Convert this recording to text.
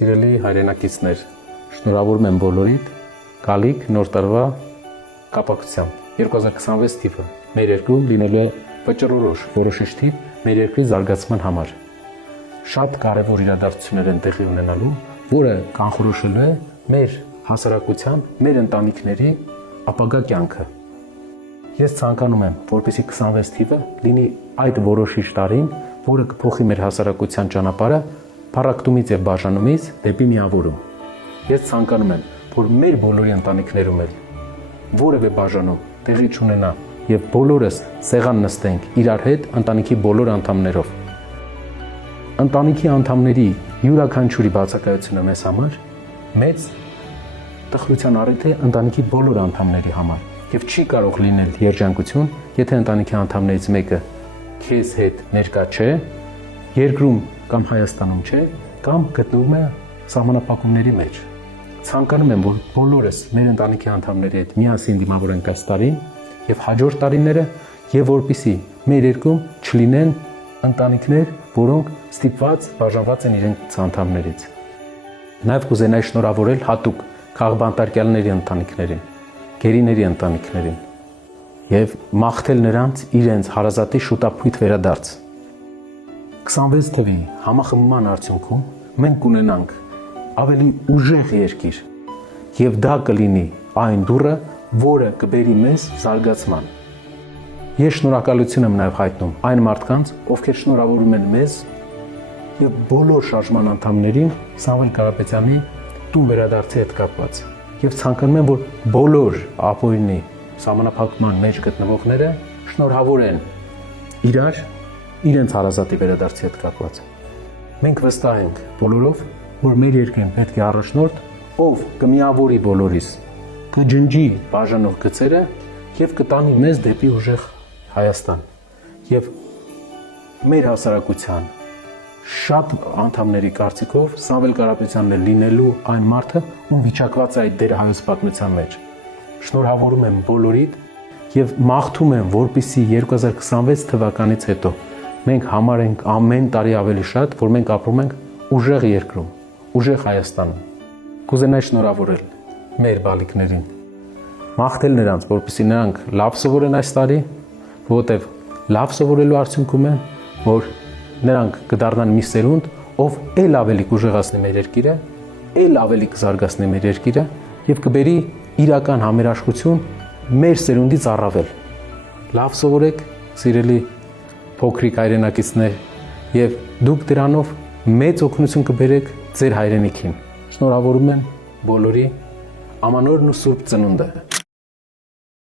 Սիրելի հայրենակիցներ, շնորհավորում եմ բոլորիդ գալիք նոր տարվա կապակցությամբ 2026 թիվը մեր երկրում լինելու է վճռորոշ որոշիչ թիվ մեր երկրի զարգացման համար։ Շատ կարևոր իրադարձություններ են տեղի ունենալու, որը կանխորոշելու է մեր հասարակության, մեր ընտանիքների ապագա կյանքը։ Ես ցանկանում եմ, որպեսզի 26 թիվը լինի այդ որոշիչ տարին, որը կփոխի մեր հասարակության ճանապարհը փառակտումից եւ բաժանումից դեպի միավորում։ Ես ցանկանում եմ, որ մեր բոլորի ընտանիքներում էլ որևէ բաժանում տեղի չունենա եւ բոլորս սեղան նստենք իրար հետ ընտանիքի բոլոր անդամներով։ Ընտանիքի անդամների յուրաքանչյուրի բացակայությունը մեզ համար մեծ տխրության առիթ է ընտանիքի բոլոր անդամների համար եւ չի կարող լինել երջանկություն, եթե ընտանիքի անդամներից մեկը քեզ հետ ներկա չէ, երկրում կամ Հայաստանում չէ, կամ գտնվում է սահմանափակումների մեջ։ Ցանկանում եմ, որ բոլորս մեր ընտանիքի անդամների հետ միասին դիմավորենք այս տարին եւ հաջորդ տարիները, եւ որպեսզի մեր երկրում չլինեն ընտանիքներ, որոնք ստիպված բաժանված են իրենց անդամներից։ Նաեւ կուզենայի շնորհավորել հատուկ քաղբանտարկյալների ընտանիքներին, գերիների ընտանիքներին եւ մաղթել նրանց իրենց հարազատի շուտապույտ վերադարձ։ 26 թվի համախմբման արդյունքում մենք կունենանք ավելի ուժեղ երկիր եւ դա կլինի այն դուռը, որը կբերի մեզ զարգացման։ Ես շնորհակալություն եմ նաեւ հայտնում այն մարդկանց, ովքեր շնորհավորում են մեզ եւ բոլոր շարժման անդամներին Սամվել Կարապետյանի տուն վերադարձի հետ կապված։ Եվ ցանկանում եմ, որ բոլոր ապօրինի սահմանափակման մեջ գտնվողները շնորհավորեն իրենց հարազատի վերադարձի հետ կապված։ Մենք վստահ ենք բոլորով, որ մեր երկրին պետք է առաջնորդ, ով կմիավորի բոլորիս, կջնջի բաժանող գծերը եւ կտանի մեզ դեպի ուժեղ Հայաստան։ Եվ մեր հասարակության շատ անդամների կարծիքով Սամվել Կարապետյանն է լինելու այն մարդը, ում վիճակված է այդ դերը հայոց պատմության մեջ։ Շնորհավորում եմ բոլորիդ եւ մաղթում եմ, որպեսզի 2026 թվականից հետո մենք համարենք ամեն տարի ավելի շատ, որ մենք ապրում ենք ուժեղ երկրում, ուժեղ Հայաստանում։ Կուզենայի շնորհավորել մեր բալիկներին, մաղթել նրանց, որպեսզի նրանք լավ սովորեն այս տարի, որովհետեւ լավ սովորելու արդյունքում է, որ նրանք կդառնան մի սերունդ, ով ել ավելի կուժեղացնի մեր երկիրը, ել ավելի կզարգացնի մեր երկիրը եւ կբերի իրական համերաշխություն մեր սերունդից առավել։ Լավ սովորեք, սիրելի փոքրիկ հայրենակիցներ, եւ դուք դրանով մեծ օգնություն կբերեք ձեր հայրենիքին։ Շնորհավորում եմ բոլորի ամանորն ու սուրբ ծնունդը։